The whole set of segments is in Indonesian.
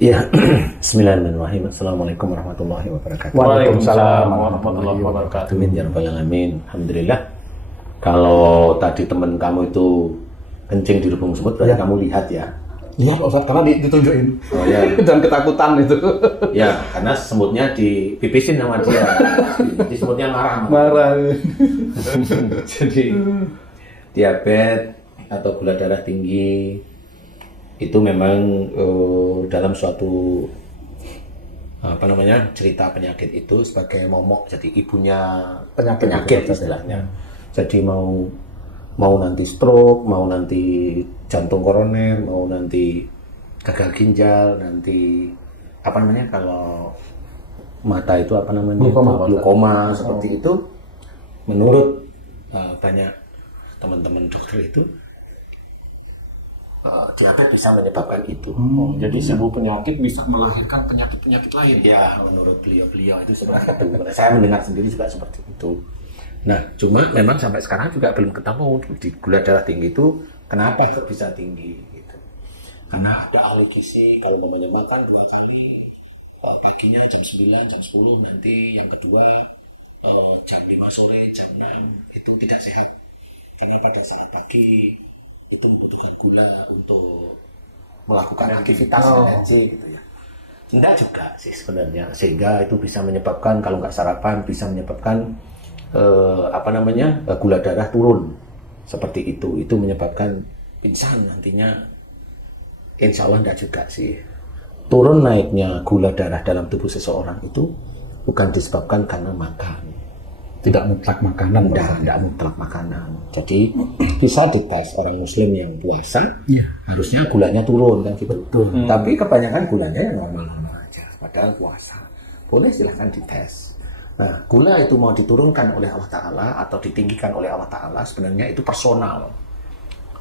Ya, Bismillahirrahmanirrahim. Assalamualaikum warahmatullahi wabarakatuh. Waalaikumsalam warahmatullahi wabarakatuh. Amin ya rabbal alamin. Alhamdulillah. Kalau tadi teman kamu itu kencing di lubung semut, berarti kamu lihat ya? Iya Pak Ustadz, karena ditunjukin. Oh ya. Dan ketakutan itu. Ya, karena semutnya dipipisin sama dia. Jadi semutnya marah. Marah. Jadi diabetes atau gula darah tinggi itu memang dalam suatu cerita penyakit itu sebagai momok, jadi ibunya penyakit istilahnya. Jadi mau nanti stroke, mau nanti jantung koroner, mau nanti gagal ginjal, nanti kalau mata itu glukoma seperti itu. Menurut banyak teman-teman dokter itu diabetes bisa menyebabkan itu. Jadi sebuah penyakit bisa melahirkan penyakit-penyakit lain. Ya, menurut beliau itu seperti itu. Saya mendengar sendiri juga seperti itu. Nah, cuma memang sampai sekarang juga belum ketemu di gula darah tinggi itu kenapa kok bisa tinggi gitu. Karena ada ahli gizi kalau namanya makan 2 kali, paginya jam 9, jam 10, nanti yang kedua jam 5 sore, jam 6, itu tidak sehat. Karena pada saat pagi itu membutuhkan gula untuk melakukan aktivitas energi gitu ya. Enggak juga sih sebenarnya, sehingga itu bisa menyebabkan kalau nggak sarapan bisa menyebabkan gula darah turun seperti itu menyebabkan pingsan nantinya. Insya Allah enggak juga sih. Turun naiknya gula darah dalam tubuh seseorang itu bukan disebabkan karena makan. Tidak mutlak makanan. Tidak mutlak makanan. Jadi bisa dites orang muslim yang puasa, harusnya gulanya turun kan gitu. Betul. Tapi kebanyakan gulanya yang normal-normal aja, padahal puasa. Boleh silahkan dites. Nah, gula itu mau diturunkan oleh Allah Ta'ala atau ditinggikan oleh Allah Ta'ala sebenarnya itu personal.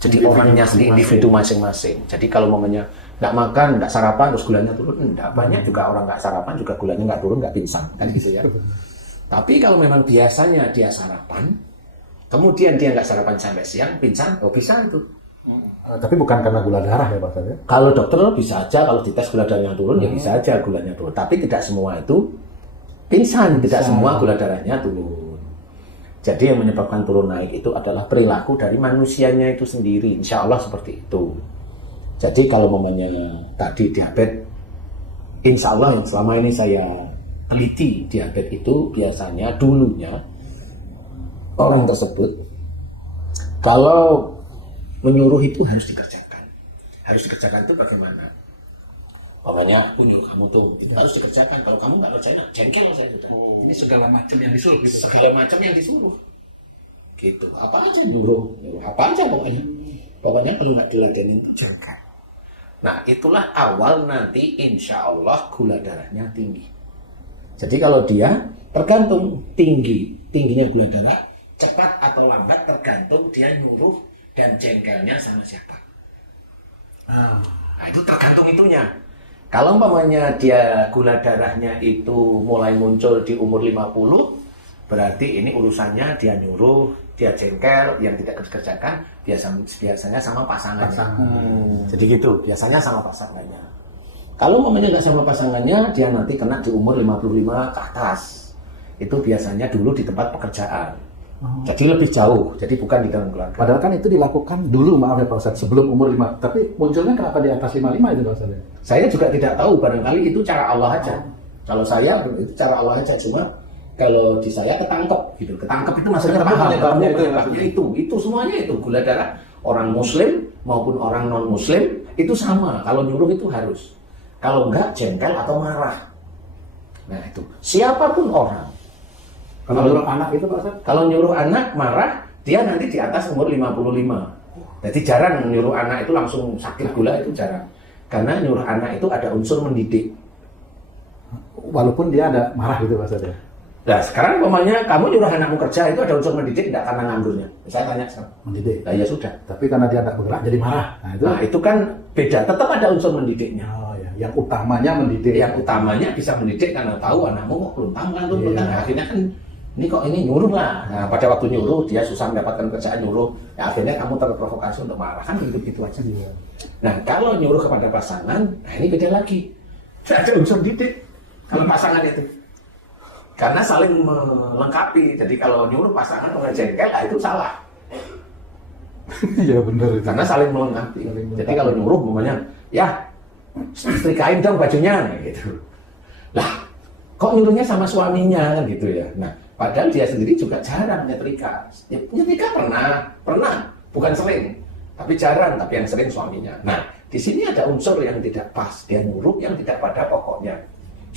Jadi orangnya sendiri, individu masing-masing. Jadi kalau momennya nggak makan, nggak sarapan, terus gulanya turun, enggak. Banyak juga orang nggak sarapan juga gulanya nggak turun, nggak pingsan kan gitu ya. Tapi kalau memang biasanya dia sarapan, kemudian dia nggak sarapan sampai siang, pingsan, bisa itu. Tapi bukan karena gula darah ya Pak Ustadz? Kalau dokter bisa aja, kalau dites gula darahnya turun, ya bisa aja gulanya turun. Tapi tidak semua itu pingsan, tidak semua gula darahnya turun. Jadi yang menyebabkan turun naik itu adalah perilaku dari manusianya itu sendiri. Insya Allah seperti itu. Jadi kalau momennya tadi diabetes, insya Allah yang selama ini saya teliti, diabetes itu biasanya dulunya orang tersebut kalau menyuruh itu harus dikerjakan. Harus dikerjakan itu bagaimana? Pokoknya menyuruh kamu tuh itu harus dikerjakan. Kalau kamu nggak kerjain, jengkel saya sudah. Jadi segala macam yang disuruh. Segala macam yang disuruh. Gitu. Apa aja nyuruh apa aja pokoknya. Pokoknya kalau nggak diladenin itu jengkel. Nah itulah awal nanti insya Allah gula darahnya tinggi. Jadi kalau dia tergantung tingginya gula darah cepat atau lambat tergantung dia nyuruh dan jengkelnya sama siapa. Nah itu tergantung itunya. Kalau umpamanya dia gula darahnya itu mulai muncul di umur 50, berarti ini urusannya dia nyuruh, dia jengkel, yang tidak dikerjakan biasanya sama pasangannya. Jadi gitu, biasanya sama pasangannya. Kalau umpamanya nggak sama pasangannya, dia nanti kena di umur 55 ke atas. Itu biasanya dulu di tempat pekerjaan. Jadi lebih jauh, jadi bukan di dalam keluarga. Padahal kan itu dilakukan dulu, maaf ya Pak Ustadz, sebelum umur 5. Tapi munculnya kenapa di atas 55 itu Pak Ustadz? Saya juga tidak tahu, barangkali itu cara Allah aja. Kalau saya, itu cara Allah aja. Cuma kalau di saya ketangkep gitu. Ketangkep itu maksudnya paham itu semuanya itu. Gula darah orang muslim maupun orang non muslim itu sama. Kalau nyuruh itu harus. Kalau enggak jengkel atau marah. Nah itu siapapun orang. Kalau nyuruh anak itu Pak Ustadz? Kalau nyuruh anak marah, dia nanti di atas umur 55. Jadi jarang nyuruh anak itu langsung sakit gula, itu jarang. Karena nyuruh anak itu ada unsur mendidik. Walaupun dia ada marah gitu Pak Ustadz ya? Nah sekarang umpamanya kamu nyuruh anakmu kerja itu ada unsur mendidik tidak karena ngambilnya. Saya tanya sekarang. Mendidik? Nah ya sudah. Tapi karena dia tidak bergerak jadi marah. Nah itu kan beda, tetap ada unsur mendidiknya. Oh ya, yang utamanya mendidik. Yang utamanya bisa mendidik karena tahu anakmu kok belum tahu kan. Akhirnya kan ini kok ini nyuruh lah. Nah pada waktu nyuruh dia susah mendapatkan kerjaan nyuruh. Ya akhirnya kamu terprovokasi untuk marah kan gitu aja. Nah kalau nyuruh kepada pasangan, nah ini beda lagi. Tidak ada unsur didik kalau pasangan itu. Karena saling melengkapi. Jadi kalau nyuruh pasangan ngejengkel, itu salah. Iya benar. Karena saling melengkapi. Jadi kalau nyuruh umpamanya, ya setrikain dong bajunya gitu. Lah, kok nyuruhnya sama suaminya kan gitu ya. Nah, padahal dia sendiri juga jarang nyetrika. Nyetrika pernah, bukan sering, tapi jarang. Tapi yang sering suaminya. Nah, di sini ada unsur yang tidak pas. Dia nyuruh yang tidak pada pokoknya.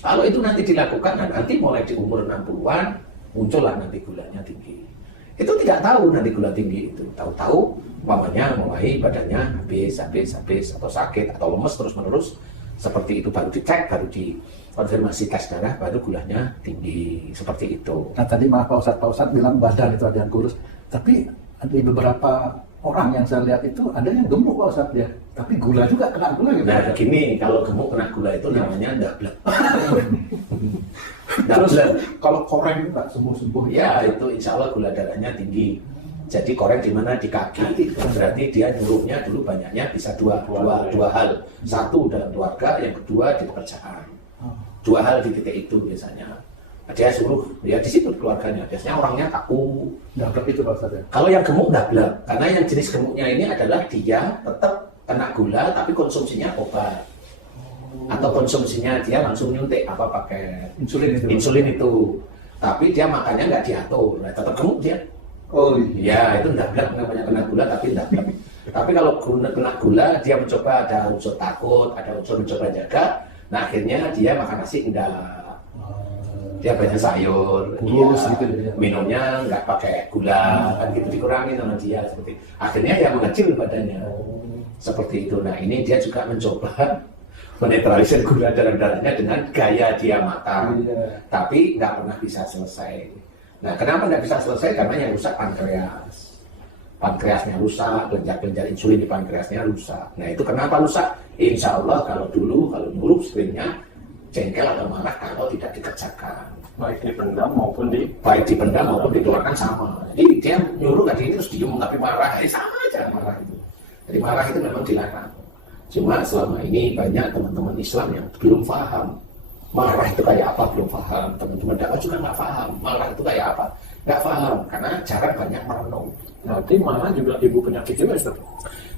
Kalau itu nanti dilakukan, nanti mulai di umur 60-an muncullah nanti gulanya tinggi. Itu tidak tahu nanti gula tinggi itu. Tahu-tahu umpamanya mulai badannya habis atau sakit atau lemes terus-menerus. Seperti itu baru dicek, baru dikonfirmasi tes darah, baru gulanya tinggi. Seperti itu. Nah tadi maaf Pak Ustadz bilang badan itu ada yang kurus. Tapi ada beberapa orang yang saya lihat itu ada yang gemuk Pak Ustadz ya. Tapi gula juga kena gula gitu. Nah gini, kalau gemuk kena gula itu namanya ndablek. Terus kalau koreng itu nggak sembuh-sembuh. Ya itu insya Allah gula darahnya tinggi. Jadi koreng di mana di kaki. Berarti dia nyuruhnya dulu banyaknya bisa dua hal. Satu dalam keluarga, yang kedua di pekerjaan. Dua hal di titik itu biasanya. Dia suruh ya di situ keluarganya. Biasanya orangnya kaku. Ndablek itu Pak Ustadz ya. Kalau yang gemuk ndablek, karena yang jenis gemuknya ini adalah dia tetap kena gula tapi konsumsinya obat. Atau konsumsinya dia langsung nyuntik apa pakai insulin itu. Tapi dia makannya nggak diatur, nah, tetap gemuk dia. Oh iya. Ya itu ndablek, namanya kena gula tapi ndablek. Tapi kalau kena gula dia mencoba, ada unsur takut, ada unsur mencoba jaga. Nah akhirnya dia makan nasi enggak. Dia banyak sayur, kurus gitu ya. Minumnya nggak pakai gula, kan gitu dikurangi sama dia seperti. Akhirnya dia mengecil badannya. Seperti itu. Nah ini dia juga mencoba menetralisir gula darahnya dengan gaya dia makan, tapi nggak pernah bisa selesai. Nah kenapa nggak bisa selesai? Karena yang rusak pankreasnya rusak, kelenjar-kelenjar insulin di pankreasnya rusak. Nah itu kenapa rusak? Insya Allah kalau nyuruh seringnya jengkel atau marah kalau tidak dikerjakan. Baik dipendam maupun dikeluarkan sama. Jadi dia nyuruh nggak terus diem tapi marah, sama aja marah itu. Jadi marah itu memang dilarang. Cuma selama ini banyak teman-teman Islam yang belum paham marah itu kayak apa, belum paham. Teman-teman dakwah juga nggak paham marah itu kayak apa, nggak paham karena jarang banyak merenung. Berarti marah juga ibu penyakit juga Ustaz?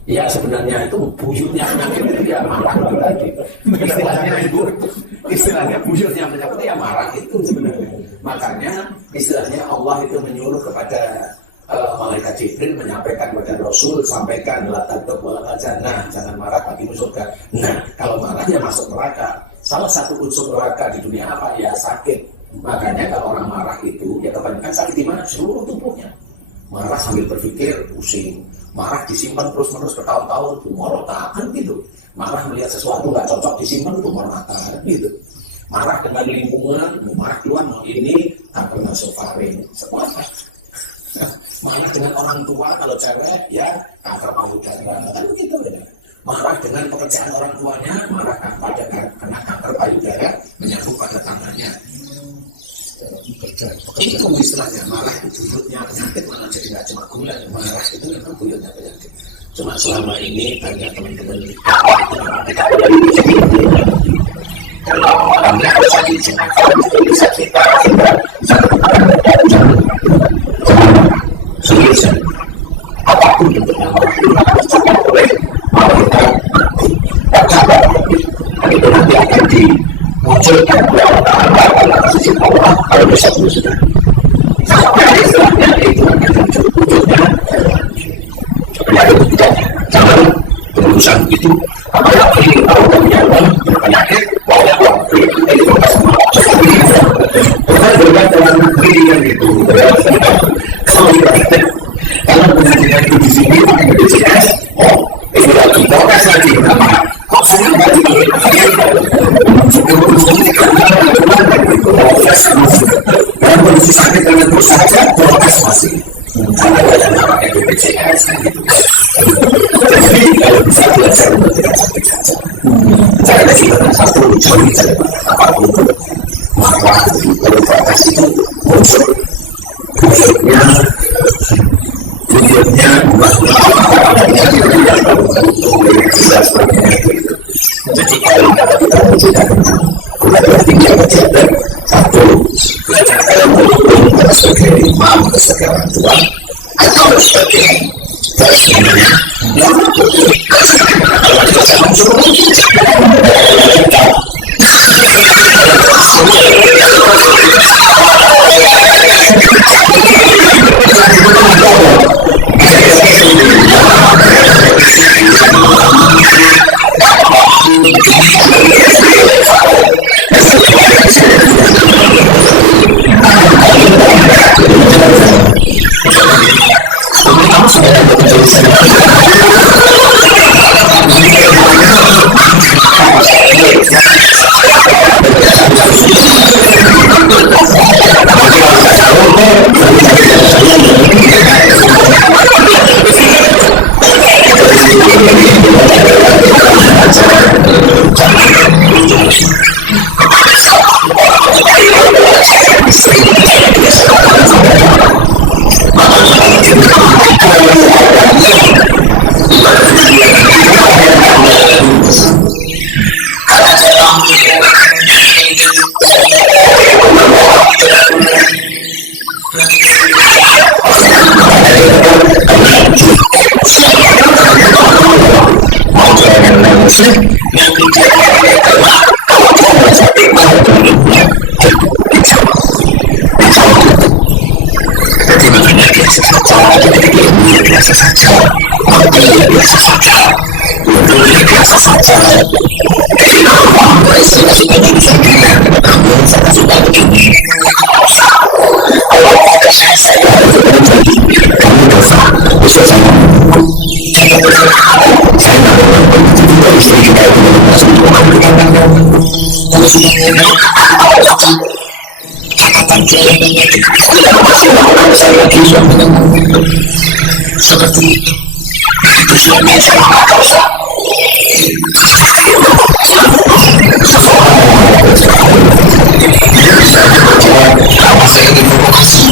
Ya sebenarnya itu buyutnya penyakit ya marah itu tadi. Istilahnya buyutnya penyakit ya marah itu sebenarnya. Makanya istilahnya Allah itu menyuruh kepada malaikat Jibril menyampaikan kepada Rasul, sampaikan la taghdab wa la jannah, jangan marah bagimu surga. Nah, kalau marahnya masuk neraka, salah satu unsur neraka di dunia apa? Ya sakit. Makanya kalau orang marah itu, ya kebanyakan sakit di mana? Seluruh tubuhnya. Marah sambil berpikir, pusing. Marah disimpan terus-menerus bertahun-tahun, tumor otak, kan gitu. Marah melihat sesuatu nggak cocok disimpan, tumor mata, gitu. Marah dengan lingkungan, marah keluar, ini kanker nasofaring, semua. Marah dengan orang tua kalau cewek ya kanker payudara kan begitu ya. Marah dengan pekerjaan orang tuanya, marah pada kena kanker payudara menyangkut pada tangannya. Itu istilahnya marah itu buyutnya penyakit, malah jadi nggak cuma gula, marah itu memang buyutnya penyakit. Cuma selama ini banyak teman-teman kalau orangnya harus dijelaskan itu bisa kita solusi apapun bentuknya boleh mau kita itu nanti akan dimunculkan dalam sisi Allah kalau bisa sudah sampai istilahnya itu akan muncul wujudnya sebenarnya itu tidak jangan berurusan itu apalagi kalau ternyata berpenyakit walaupun itu semua bukan dengan negeri yang itu kalau pengajian itu di sini pakai BPJS, itu lagi proses lagi kenapa? Kok saya nggak dalam kondisi sakit dengan terus saja proses masih karena ada yang pakai BPJS kan gitu. Jadi kalau bisa belajar untuk tidak sakit saja. Saya ada sih satu curi saja apapun itu marwah itu proses itu unsur unsurnya tujuannya bukan jadi kalau kita satu belajar ilmu sebagai imam sebagai orang tua atau sebagai sebenarnya kalau kita sama seperti itu. Itu suami salah dosa. Apa saya diprovokasi?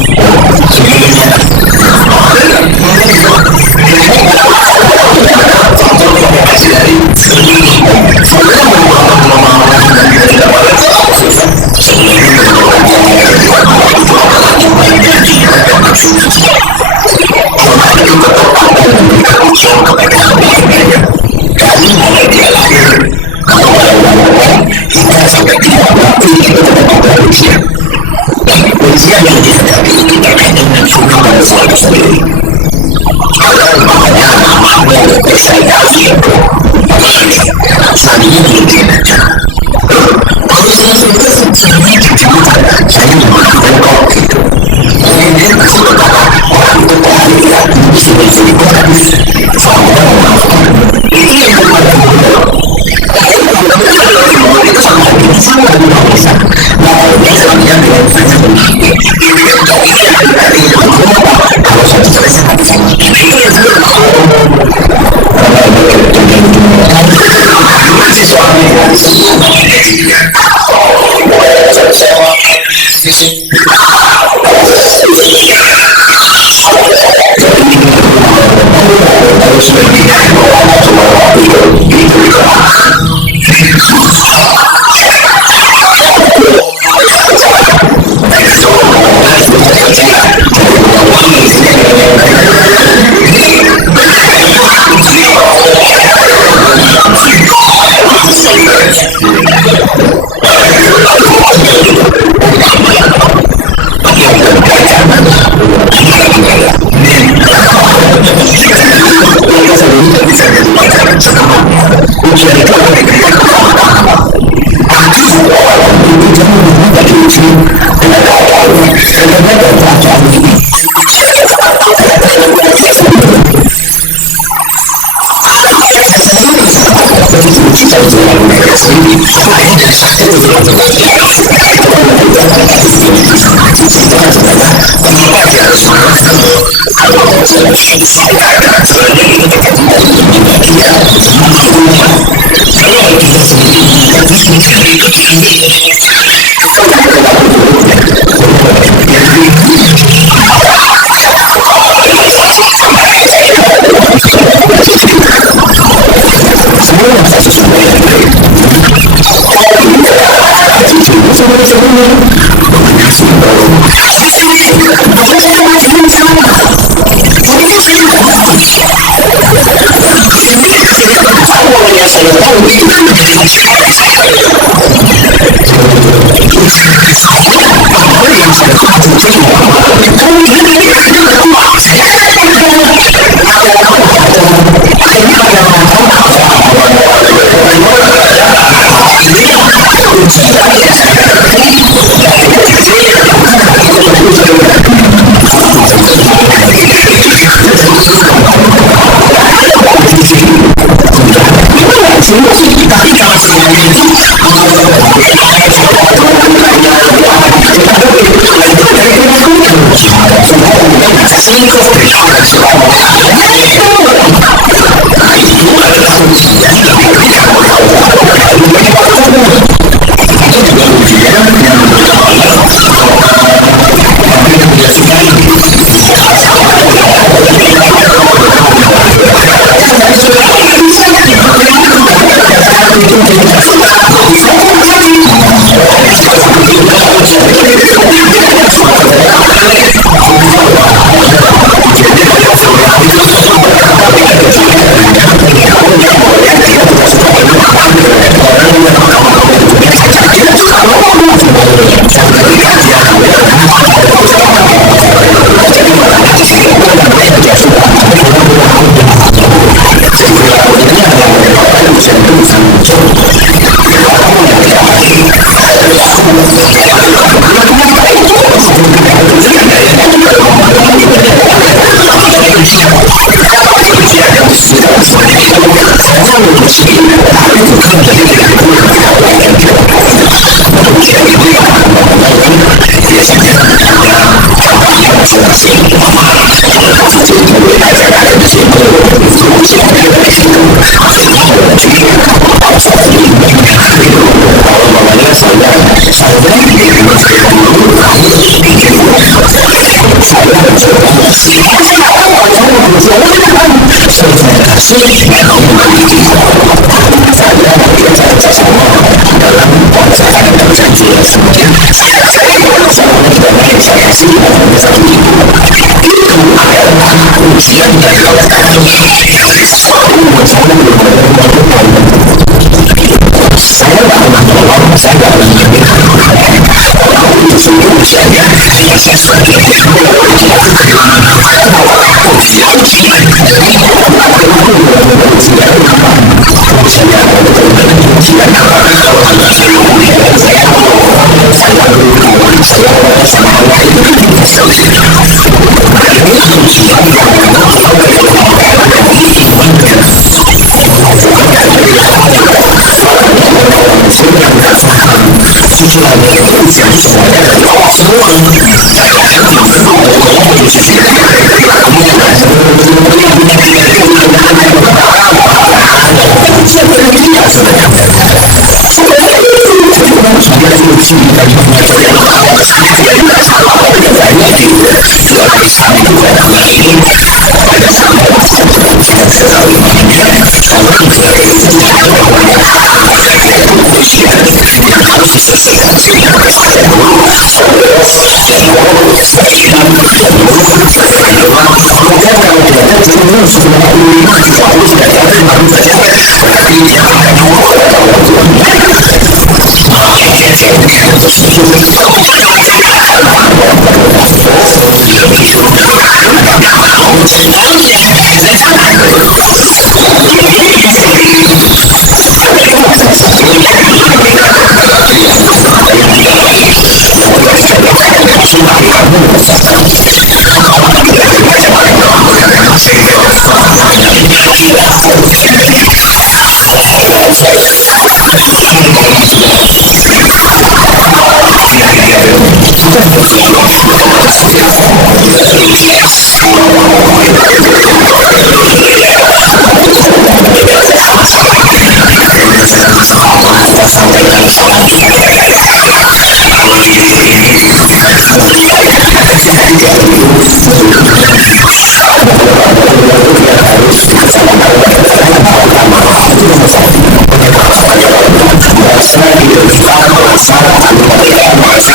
Saya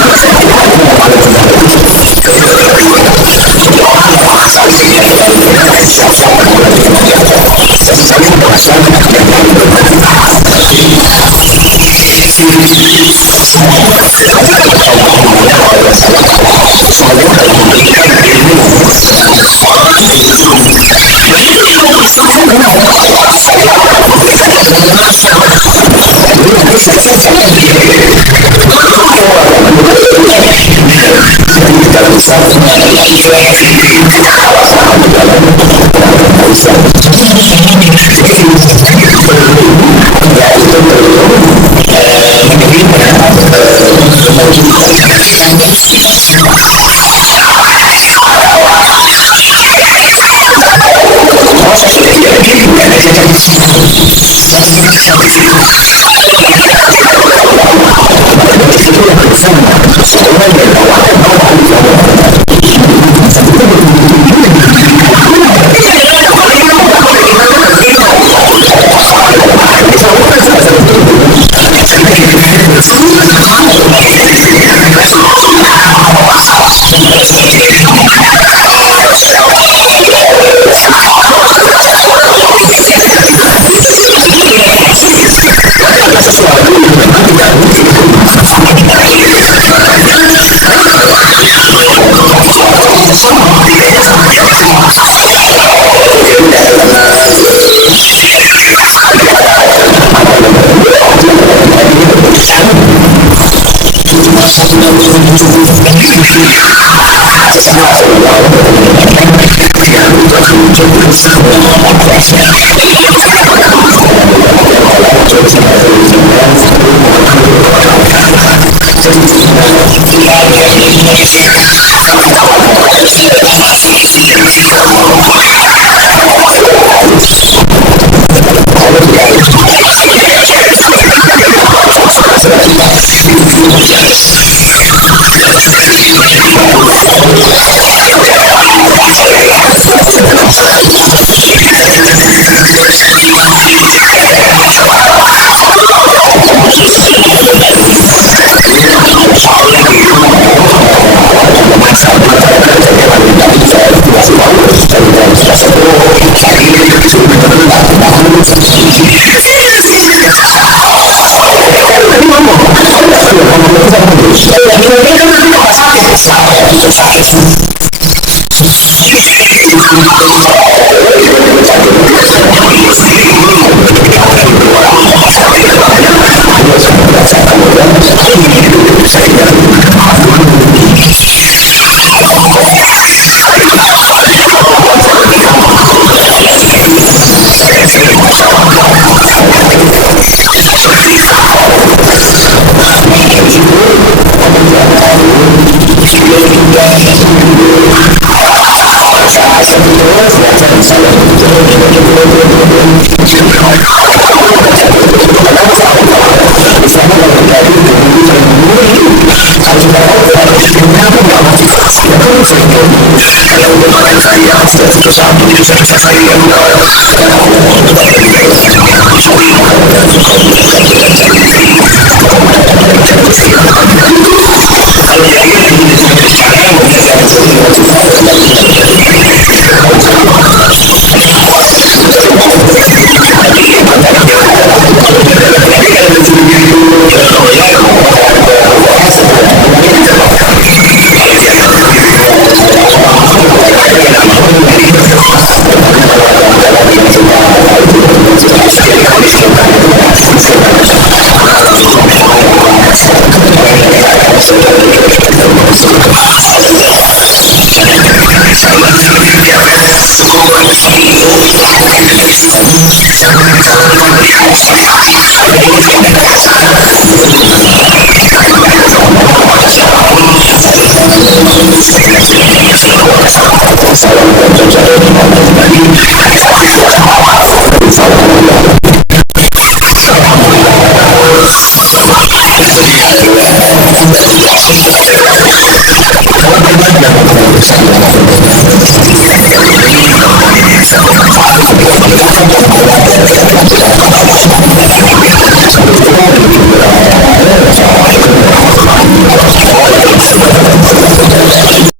Thank